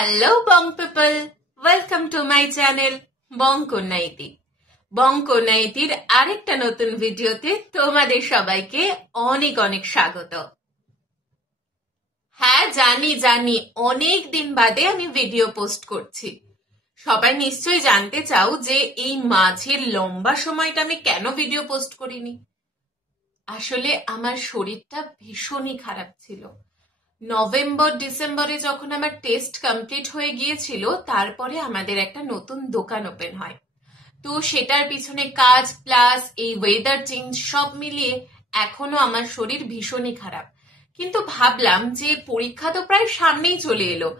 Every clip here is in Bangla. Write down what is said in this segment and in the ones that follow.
Hello Bong people, welcome to my channel Bong Konna Iti. বং কন্যা ইতির আরেকটা নতুন ভিডিওতে তোমাদের সবাইকে অনেক অনেক স্বাগত। হ্যাঁ জানি অনেক দিন বাদে আমি ভিডিও পোস্ট করছি। সবাই নিশ্চয়ই জানতে চাও যে এই মাঝের লম্বা সময়টা আমি কেন ভিডিও পোস্ট করিনি। আসলে আমার শরীরটা ভীষণই খারাপ ছিল। নভেম্বর ডিসেম্বরে যখন আমার টেস্ট কমপ্লিট হয়ে গিয়েছিল, তারপরে আমাদের একটা নতুন দোকান ওপেন হয়। তো সেটার পিছনে কাজ প্লাস এই ওয়েদার চেঞ্জ সব মিলিয়ে এখনো আমার শরীর ভীষণই খারাপ। কিন্তু ভাবলাম যে পরীক্ষা তো প্রায় সামনেই চলে এলো,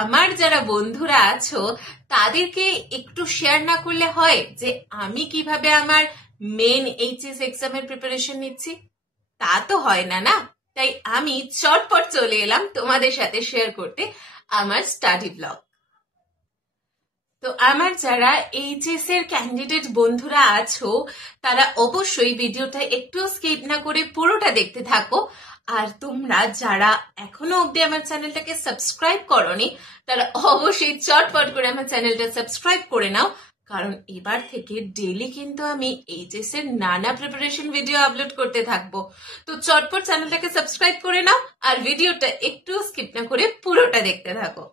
আমার যারা বন্ধুরা আছো তাদেরকে একটু শেয়ার না করলে হয় যে আমি কিভাবে আমার মেন এইচএস এক্সামের প্রিপারেশন নিচ্ছি। তা তো হয় না না, তাই আমি চটপট চলে এলাম তোমাদের সাথে শেয়ার করতে আমার স্টাডি ব্লগ। তো আমার যারা এইচএস এর ক্যান্ডিডেট বন্ধুরা আছো তারা অবশ্যই ভিডিওটা একটু স্কিপ না করে পুরোটা দেখতে থাকো। আর তোমরা যারা এখনো অবধি আমার চ্যানেলটাকে সাবস্ক্রাইব করোনি তারা অবশ্যই চটপট করে আমার চ্যানেলটা সাবস্ক্রাইব করে নাও, কারণ এবার থেকে ডেইলি কিন্তু আমি এইচএস এর নানা প্রিপারেশন ভিডিও আপলোড করতে থাকবো। তো চটপট চ্যানেলটাকে সাবস্ক্রাইব করে নাও আর ভিডিওটা একটু স্কিপ না করে পুরোটা দেখতে থাকো।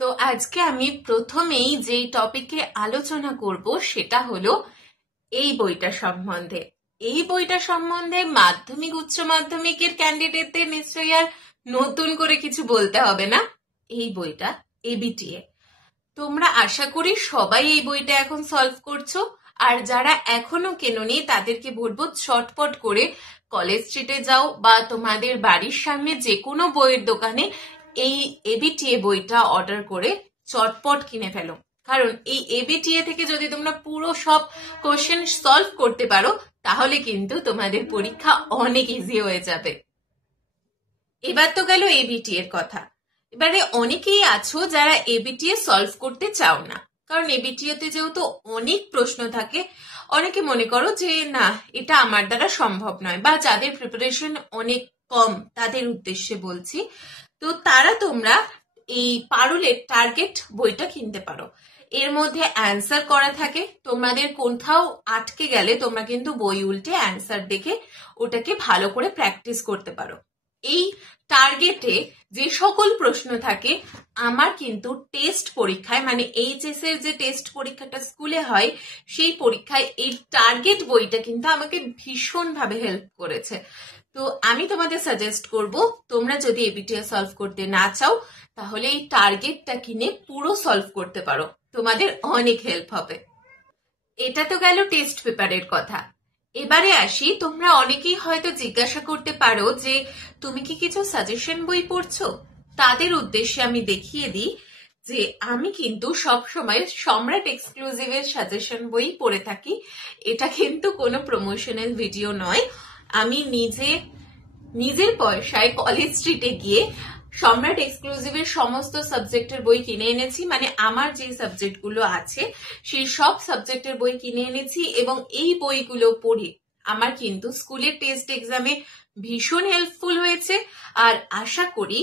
তো আজকে আমি প্রথমেই যেই টপিকে আলোচনা করব সেটা হলো এই বইটা সম্বন্ধে। এই বইটা সম্বন্ধে মাধ্যমিক উচ্চ মাধ্যমিকের ক্যান্ডিডেটদের নিশ্চয়ই আর নতুন করে কিছু বলতে হবে না। এই বইটা এবিটিএ। তোমরা আশা করি সবাই এই বইটা এখন সলভ করছো, আর যারা এখনো কেননি তাদেরকে বলবো চটপট করে কলেজ স্ট্রিটে যাও বা তোমাদের বাড়ির সামনে যে কোনো বইয়ের দোকানে এই এবিটিএ বইটা অর্ডার করে চটপট কিনে ফেলো। কারণ এই এবিটিএ থেকে যদি তোমরা পুরো সব কোশ্চেন সলভ করতে পারো তাহলে কিন্তু তোমাদের পরীক্ষা অনেক ইজি হয়ে যাবে। এবার তো গেল এবিটিএ এর কথা। এবারে অনেকেই আছো যারা এবিটিএ সলভ করতে চাও না, কারণ এবিটিএ তে যেহেতু অনেক প্রশ্ন থাকে, অনেকে মনে করো যে না এটা আমার দ্বারা সম্ভব নয়, বা যাদের প্রিপারেশন অনেক কম তাদের উদ্দেশ্যে বলছি। তো তারা তোমরা এই পারুলের টার্গেট বইটা কিনতে পারো। এর মধ্যে অ্যান্সার করা থাকে, তোমাদের কোথাও আটকে গেলে তোমরা কিন্তু বই উল্টে অ্যান্সার দেখে ওটাকে ভালো করে প্র্যাকটিস করতে পারো। এই টার্গেটে যে সকল প্রশ্ন থাকে আমার কিন্তু টেস্ট পরীক্ষায়, মানে এইচএস এর যে টেস্ট পরীক্ষাটা স্কুলে হয় সেই পরীক্ষায় এই টার্গেট বইটা কিন্তু আমাকে ভীষণভাবে হেল্প করেছে। তো আমি তোমাদের সাজেস্ট করব তোমরা যদি এবিটিএ সলভ করতে না চাও তাহলে এই টার্গেটটা কিনে পুরো সলভ করতে পারো, তোমাদের অনেক হেল্প হবে। এটা তো গেল টেস্ট পেপারের কথা। এবারে আসি, তোমরা অনেকেই হয়তো জিজ্ঞাসা করতে পারো যে তুমি কি কিছু সাজেশন বই পড়ছো। তাদের উদ্দেশ্যে আমি দেখিয়ে দিই যে আমি কিন্তু সবসময় সম্রাট এক্সক্লুসিভের সাজেশন বই পড়ে থাকি। এটা কিন্তু কোনো প্রমোশনাল ভিডিও নয়। আমি নিজের পয়সায় কলেজ স্ট্রিটে গিয়ে সম্রাট এক্সক্লুসিভের সমস্ত সাবজেক্টের বই কিনে এনেছি, মানে আমার যে সাবজেক্টগুলো আছে সেই সব সাবজেক্টের বই কিনে এনেছি, এবং এই বইগুলো পড়ে আমার কিন্তু স্কুলের টেস্ট এক্সামে ভীষণ হেল্পফুল হয়েছে। আর আশা করি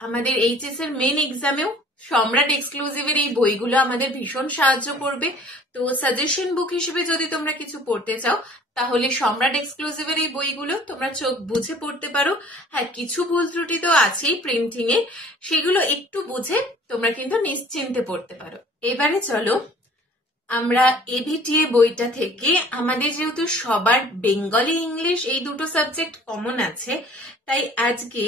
আমাদের এইচএস এর মেন এক্সামেও সম্রাট এক্সক্লুসিভের এই বইগুলো আমাদের ভীষণ সাহায্য করবে। তো সাজেশন বুক হিসেবে যদি তোমরা কিছু পড়তে চাও তাহলে সম্রাট এক্সক্লুসিভের এই বইগুলো তোমরা চোখ বুঝে পড়তে পারো। হ্যাঁ, কিছু ভুল ত্রুটি তো আছেই প্রিন্টিং এ, সেগুলো একটু বুঝে তোমরা কিন্তু নিশ্চিন্তে পড়তে পারো। এবারে চলো আমরা এবিটিএ বইটা থেকে, আমাদের যেহেতু সবার বেঙ্গলি ইংলিশ এই দুটো সাবজেক্ট কমন আছে, তাই আজকে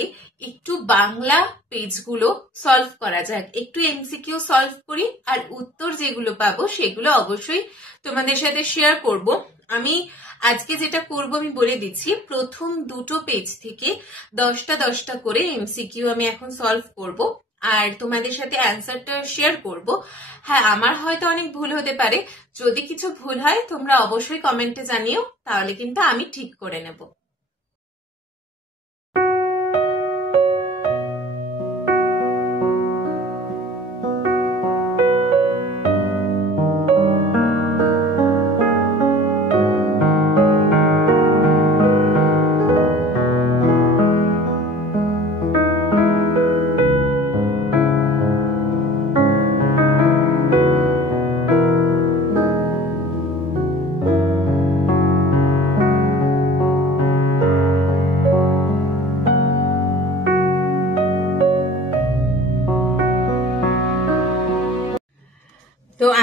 একটু বাংলা পেজগুলো সলভ করা যাক। একটু এমসিকিউ সলভ করি, আর উত্তর যেগুলো পাবো সেগুলো অবশ্যই তোমাদের সাথে শেয়ার করব। আমি আজকে যেটা করব আমি বলে দিচ্ছি, প্রথম দুটো পেজ থেকে 10টা করে এমসিকিউ আমি এখন সলভ করব আর তোমাদের সাথে অ্যান্সারটা শেয়ার করব। হ্যাঁ, আমার হয়তো অনেক ভুল হতে পারে, যদি কিছু ভুল হয় তোমরা অবশ্যই কমেন্টে জানিও, তাহলে কিন্তু আমি ঠিক করে নেব।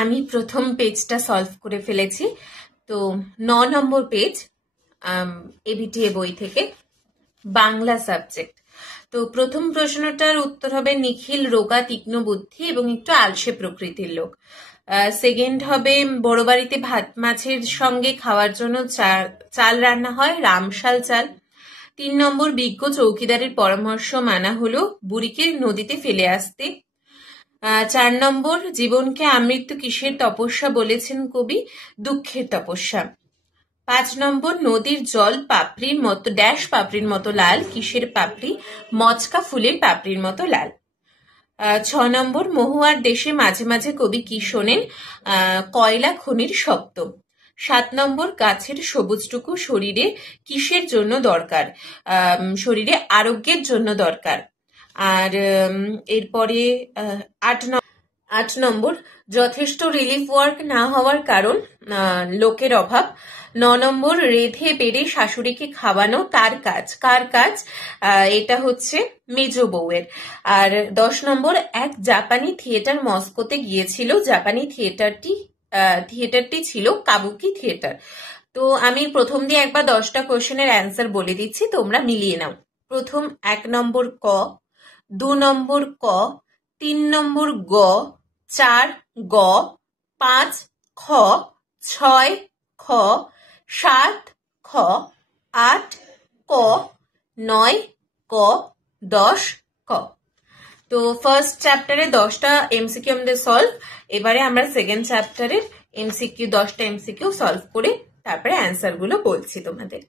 আমি প্রথম পেজটা সলভ করে ফেলেছি। তো 9 নম্বর পেজ, এবিটিএ বই থেকে, বাংলা সাবজেক্ট। তো প্রথম প্রশ্নটার উত্তর হবে নিখিল রোগা তীক্ষ্ণ বুদ্ধি এবং একটু আলসে প্রকৃতির লোক। সেকেন্ড হবে বড় বাড়িতে ভাত মাছের সঙ্গে খাওয়ার জন্য চাল রান্না হয়, রামশাল চাল। 3 নম্বর বিজ্ঞ চৌকিদারের পরামর্শ মানা হলো বুড়িকে নদীতে ফেলে আসতে। 4 নম্বর জীবনকে আমৃত্যু কিসের তপস্যা বলেছেন কবি? দুঃখের তপস্যা। 5 নম্বর নদীর জল পাপড়ির মতো ড্যাশ পাপড়ির মতো লাল, কিসের পাপড়ি? মচকা ফুলের পাপড়ির মতো লাল। 6 নম্বর মহুয়ার দেশে মাঝে মাঝে কবি কি শোনেন? কয়লা খনির শব্দ। 7 নম্বর গাছের সবুজটুকু শরীরে কিসের জন্য দরকার? শরীরে আরোগ্যের জন্য দরকার। আর এরপরে 8 নম্বর যথেষ্ট রিলিফ ওয়ার্ক না হওয়ার কারণ লোকের অভাব। 9 নম্বর রেধে বেড়ে শাশুড়িকে খাওয়ানো কার কাজ? কার কাজ? এটা হচ্ছে মেজ বউয়ের। আর 10 নম্বর এক জাপানি থিয়েটার মস্কোতে গিয়েছিল, জাপানি থিয়েটারটি ছিল কাবুকি থিয়েটার। তো আমি প্রথম দিয়ে একবার 10টা কোশ্চেনের অ্যান্সার বলে দিচ্ছি, তোমরা মিলিয়ে নাও। প্রথম 1 নম্বর ক, 2 নম্বর ক, 3 নম্বর গ, 4 গ, 5 খ, 6 খ, 7 খ, 8 ক, 9 ক, 10 ক। তো ফার্স্ট চ্যাপ্টারে 10টা এমসিকিউ আমাদের সলভ। এবারে আমরা সেকেন্ড চ্যাপ্টারের 10টা এমসিকিউ সলভ করে তারপরে অ্যান্সার গুলো বলছি তোমাদের।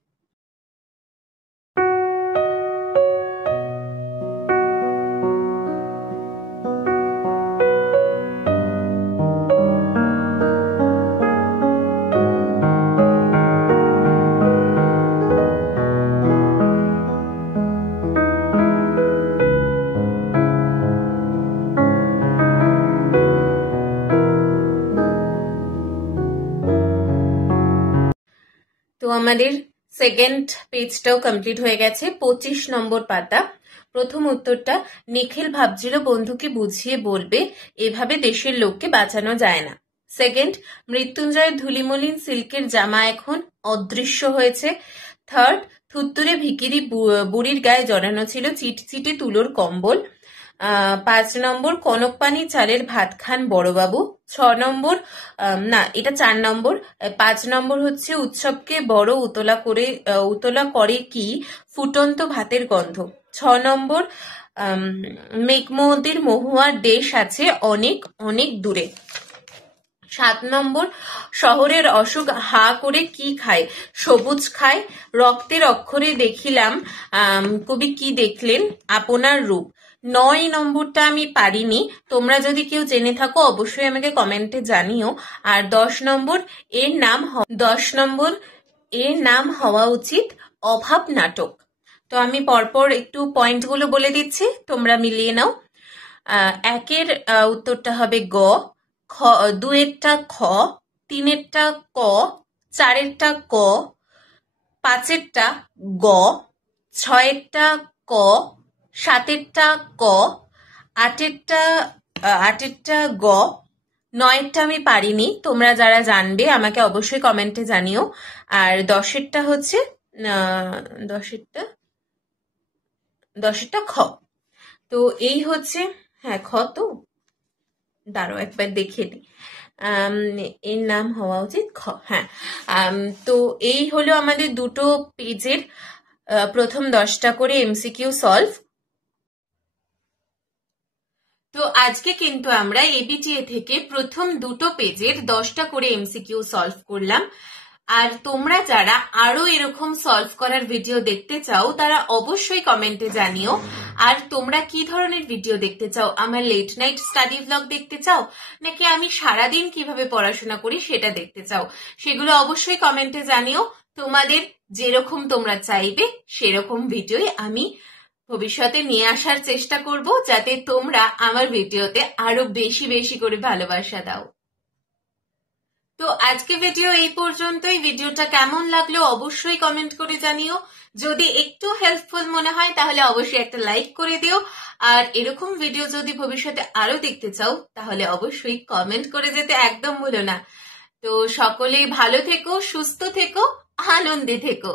তো আমাদের সেকেন্ড পেজটাও কমপ্লিট হয়ে গেছে। 25 নম্বর পাতা। প্রথম উত্তরটা নিখিল ভাবছিল বন্ধুকে বুঝিয়ে বলবে এভাবে দেশের লোককে বাঁচানো যায় না। সেকেন্ড, মৃত্যুঞ্জয়ের ধুলিমলিন সিল্কের জামা এখন অদৃশ্য হয়েছে। থার্ড, থুত্তুরে ভিকিরি বুড়ির গায়ে জড়ানো ছিল চিটচিটে তুলোর কম্বল। 5 নম্বর কনকপানি চালের ভাত খান বড়বাবু। 6 নম্বর না, এটা 4 নম্বর। 5 নম্বর হচ্ছে উৎসবকে বড় উতলা করে কি? ফুটন্ত ভাতের গন্ধ। 6 নম্বর মেঘমোহদের মহুয়ার দেশ আছে অনেক অনেক দূরে। 7 নম্বর শহরের অসুখ হা করে কি খায়? সবুজ খায়। রক্তের অক্ষরে দেখিলাম, কবি কি দেখলেন? আপনার রূপ। 9 নম্বরটা আমি পারিনি, তোমরা যদি কেউ জেনে থাকো অবশ্যই আমাকে কমেন্টে জানিও। আর 10 নম্বর এর নাম হওয়া উচিত অভাব নাটক। তো আমি পরপর একটু পয়েন্টগুলো বলে দিচ্ছি, তোমরা মিলিয়ে নাও। 1-এর উত্তরটা হবে গ, 2-এরটা খ, 3-এরটা ক, 4-এরটা ক, 5-এরটা গ, 6-এরটা ক, 7-এরটা ক, 8-এরটা গ, 9-এরটা আমি পারিনি, তোমরা যারা জানবে আমাকে অবশ্যই কমেন্টে জানিও। আর 10-এরটা হচ্ছে 10-এরটা খ। তো এই হচ্ছে, হ্যাঁ খ, তো দাঁড়াও একবার দেখে নিই। এর নাম হওয়া উচিত খ, হ্যাঁ। তো এই হলো আমাদের দুটো পেজের প্রথম 10টা করে এমসিকিউ সলভ। তো আজকে কিন্তু আমরা এবিটিএ থেকে প্রথম দুটো পেজের 10টা করে এমসিকিউ সলভ করলাম। আর তোমরা যারা আরো এরকম সলভ করার ভিডিও দেখতে চাও তারা অবশ্যই কমেন্টে জানিও। আর তোমরা কি ধরনের ভিডিও দেখতে চাও? আমার লেট নাইট স্টাডি ব্লগ দেখতে চাও, নাকি আমি সারাদিন কিভাবে পড়াশোনা করি সেটা দেখতে চাও? সেগুলো অবশ্যই কমেন্টে জানিও। তোমাদের যেরকম তোমরা চাইবে সেরকম ভিডিওই আমি ভবিষ্যতে নিয়ে আসার চেষ্টা করব, যাতে তোমরা আমার ভিডিওতে আরো বেশি বেশি করে ভালোবাসা দাও। তো আজকে ভিডিও এই পর্যন্তই। ভিডিওটা কেমন লাগলো অবশ্যই কমেন্ট করে জানিও। যদি একটু হেল্পফুল মনে হয় তাহলে অবশ্যই একটা লাইক করে দিও। আর এরকম ভিডিও যদি ভবিষ্যতে আরো দেখতে চাও তাহলে অবশ্যই কমেন্ট করে যেতে একদম ভুলো না। তো সকলেই ভালো থেকো, সুস্থ থেকো, আনন্দে থেকো।